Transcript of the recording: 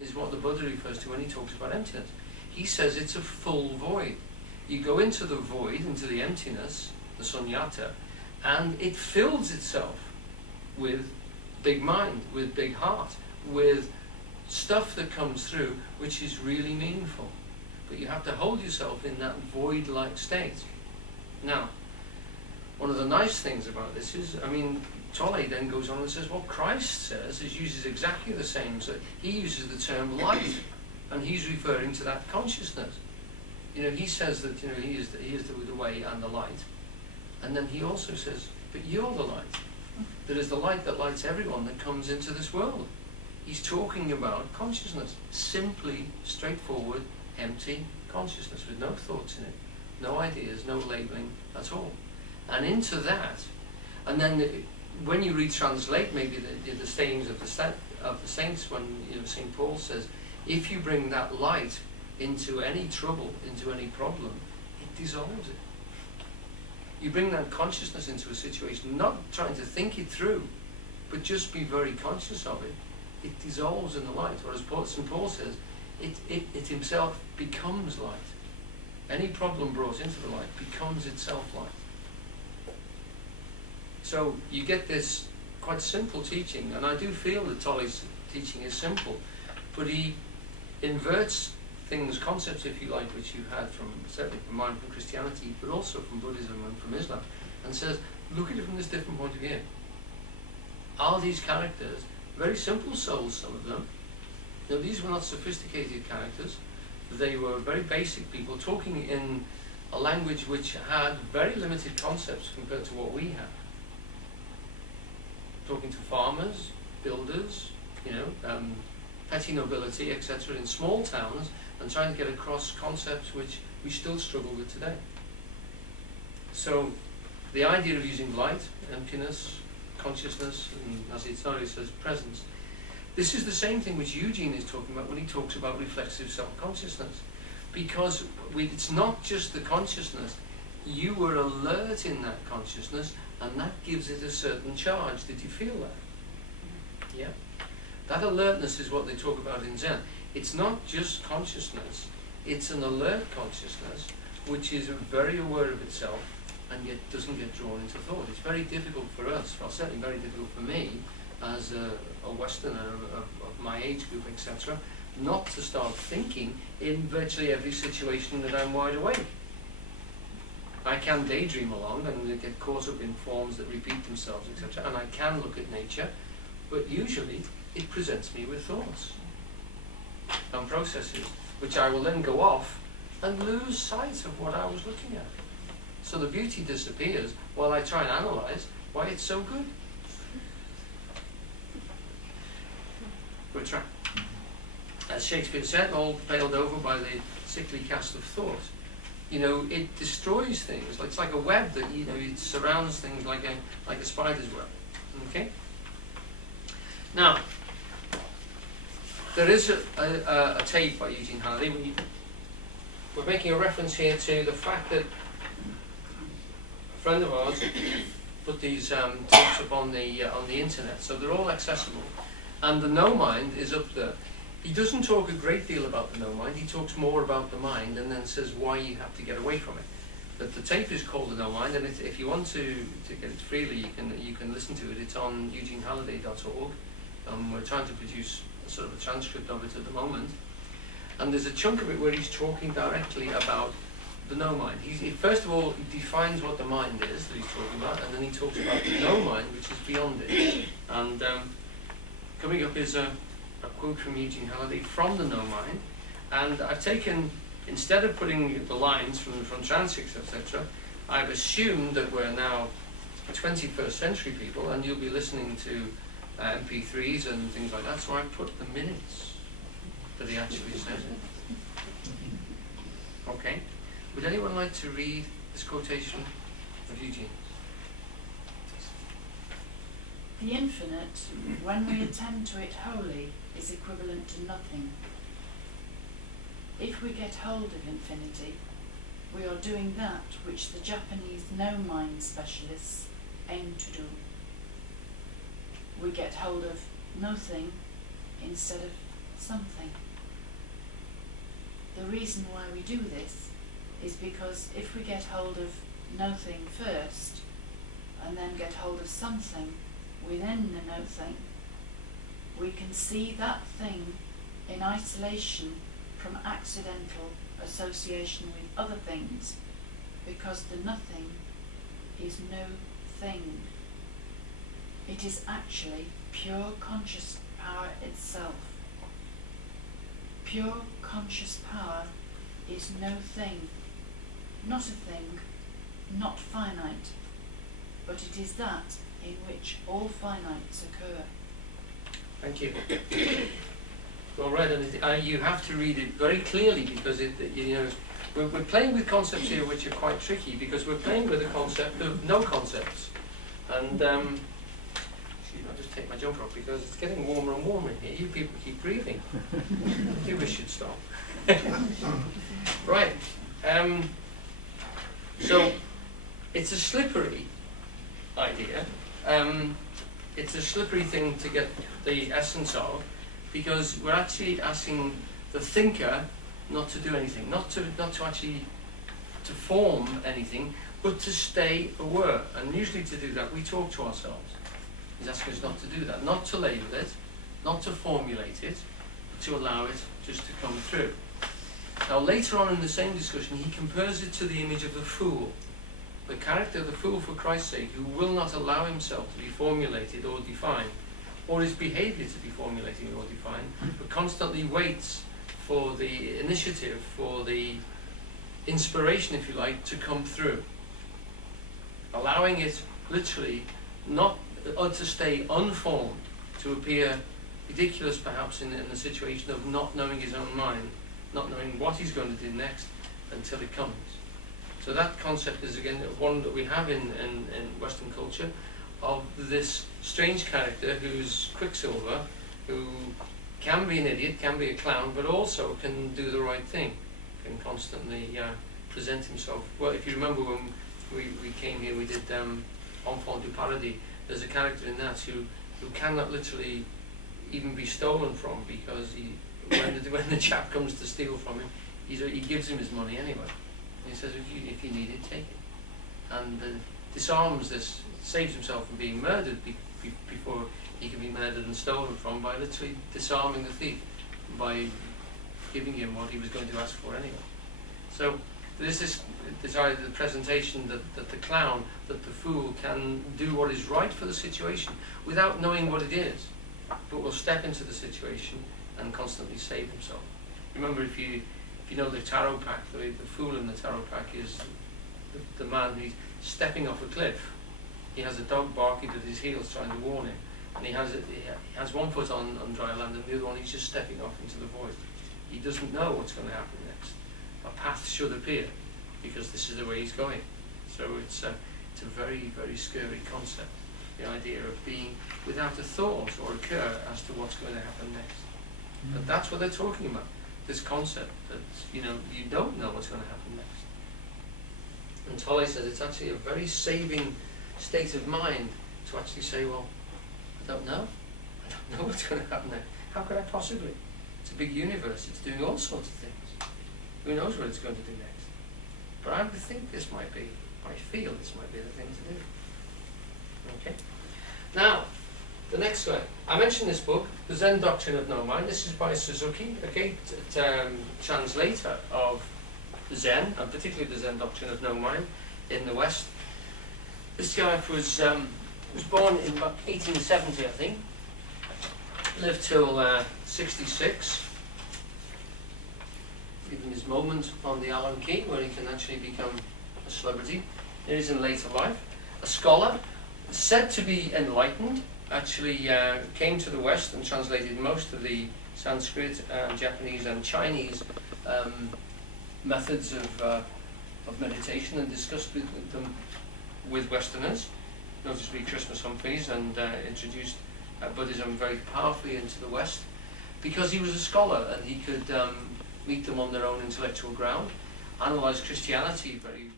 is what the Buddha refers to when he talks about emptiness. He says it's a full void. You go into the void, into the emptiness, the sunyata, and it fills itself with big mind, with big heart, with stuff that comes through which is really meaningful. But you have to hold yourself in that void-like state. Now, one of the nice things about this is, Tolle then goes on and says, what Christ says uses exactly the same. So he uses the term light, and he's referring to that consciousness. He says that he is the way and the light, and then he also says, but you're the light. There is the light that lights everyone that comes into this world. He's talking about consciousness, simply, straightforward, empty consciousness with no thoughts in it, no ideas, no labeling at all. And into that, and then when you retranslate maybe the sayings of the saints, when St. Paul says, if you bring that light into any trouble, into any problem, it dissolves it. You bring that consciousness into a situation, not trying to think it through, but just be very conscious of it. It dissolves in the light, or as St. Paul says, it himself becomes light. Any problem brought into the light becomes itself light. So you get this quite simple teaching, and I do feel that Tolle's teaching is simple, but he inverts things, concepts if you like, which you had certainly from mine, from Christianity, but also from Buddhism and from Islam, and says, look at it from this different point of view. Are these characters very simple souls, some of them? These were not sophisticated characters. They were very basic people talking in a language which had very limited concepts compared to what we have. Talking to farmers, builders, petty nobility, etc., in small towns, and trying to get across concepts which we still struggle with today. So the idea of using light, emptiness, consciousness, and as Tolle says, presence, this is the same thing which Eugene is talking about when he talks about reflexive self-consciousness. Because it's not just the consciousness, you were alert in that consciousness, and that gives it a certain charge. Did you feel that? Yeah? That alertness is what they talk about in Zen. It's not just consciousness, it's an alert consciousness which is very aware of itself and yet doesn't get drawn into thought. It's very difficult for us, well certainly very difficult for me as a Westerner of my age group, etc., not to start thinking in virtually every situation that I'm wide awake. I can daydream along and get caught up in forms that repeat themselves, etc., and I can look at nature, but usually it presents me with thoughts and processes, which I will then go off and lose sight of what I was looking at. So the beauty disappears while I try and analyze why it's so good. As Shakespeare said, all paled over by the sickly cast of thought. It destroys things. It's like a web that it surrounds things like a spider's web. Okay. Now, there is a tape by Eugene Halliday. We're making a reference here to the fact that a friend of ours put these tapes up on the internet, so they're all accessible. And the no mind is up there. He doesn't talk a great deal about the no mind. He talks more about the mind, and then says why you have to get away from it. But the tape is called the no mind, and if you want to get it freely, you can listen to it. It's on eugenehalliday.org. We're trying to produce a sort of a transcript of it at the moment. And there's a chunk of it where he's talking directly about the no mind. First of all, he defines what the mind is that he's talking about, and then he talks about the no mind, which is beyond it. And coming up is a quote from Eugene Halliday from the no mind, and I've taken, instead of putting the lines from transcripts, etc., I've assumed that we're now 21st century people, and you'll be listening to MP3s and things like that, so I put the minutes that he actually says it. Okay. Would anyone like to read this quotation of Eugene? The infinite, when we attend to it wholly, is equivalent to nothing. If we get hold of infinity, we are doing that which the Japanese no-mind specialists aim to do. We get hold of nothing instead of something. The reason why we do this is because if we get hold of no thing first, and then get hold of something within the no thing, we can see that thing in isolation from accidental association with other things, because the nothing is no thing. It is actually pure conscious power itself. Pure conscious power is no thing, not a thing, not finite, but it is that in which all finites occur. Thank you. Well read, and you have to read it very clearly, because we're playing with concepts here which are quite tricky, because we're playing with the concept of no concepts. And excuse me, I'll just take my jumper off because it's getting warmer and warmer in here. You people keep breathing. Maybe we should stop. Right. So it's a slippery idea. It's a slippery thing to get the essence of, because we're actually asking the thinker not to do anything, not to actually to form anything, but to stay aware. And usually to do that, we talk to ourselves. He's asking us not to do that, not to label it, not to formulate it, but to allow it just to come through. Now later on in the same discussion, he compares it to the image of the fool. The character of the fool, for Christ's sake, who will not allow himself to be formulated or defined, or his behaviour to be formulated or defined, but constantly waits for the initiative, for the inspiration, if you like, to come through. Allowing it literally not to stay unformed, to appear ridiculous perhaps in the situation of not knowing his own mind, not knowing what he's going to do next until it comes. So that concept is again one that we have in Western culture, of this strange character who's Quicksilver, who can be an idiot, can be a clown, but also can do the right thing, can constantly present himself. Well, if you remember when we came here, we did Enfant du Paradis. There's a character in that who cannot literally even be stolen from, because when the chap comes to steal from him, he gives him his money anyway. And he says, if you need it, take it. And disarms this, saves himself from being murdered before he can be murdered and stolen from, by literally disarming the thief, by giving him what he was going to ask for anyway. So there's this desire, the presentation that the clown, that the fool can do what is right for the situation without knowing what it is, but will step into the situation and constantly save himself. Remember, if you know the tarot pack, the fool in the tarot pack is the man who's stepping off a cliff. He has a dog barking at his heels trying to warn him, and he has one foot on dry land and the other one he's just stepping off into the void. He doesn't know what's going to happen next. A path should appear, because this is the way he's going. So it's a very, very scary concept, the idea of being without a thought or a care as to what's going to happen next. But that's what they're talking about, this concept that you don't know what's going to happen next. And Tolle says it's actually a very saving state of mind to actually say, well, I don't know what's going to happen next. How could I possibly? It's a big universe, it's doing all sorts of things. Who knows what it's going to do next? But I think this might be, I feel this might be the thing to do. Okay? Now, the next one. I mentioned this book, The Zen Doctrine of No Mind. This is by Suzuki, okay? Translator of the Zen, and particularly the Zen Doctrine of No Mind in the West. This guy was born in about 1870, I think. Lived till 66. Given his moment on the Allen Key where he can actually become a celebrity. It is in later life. A scholar, said to be enlightened, actually came to the West and translated most of the Sanskrit, Japanese and Chinese methods of meditation, and discussed them with Westerners, notably Christmas Humphreys, and introduced Buddhism very powerfully into the West, because he was a scholar and he could meet them on their own intellectual ground, analyse Christianity very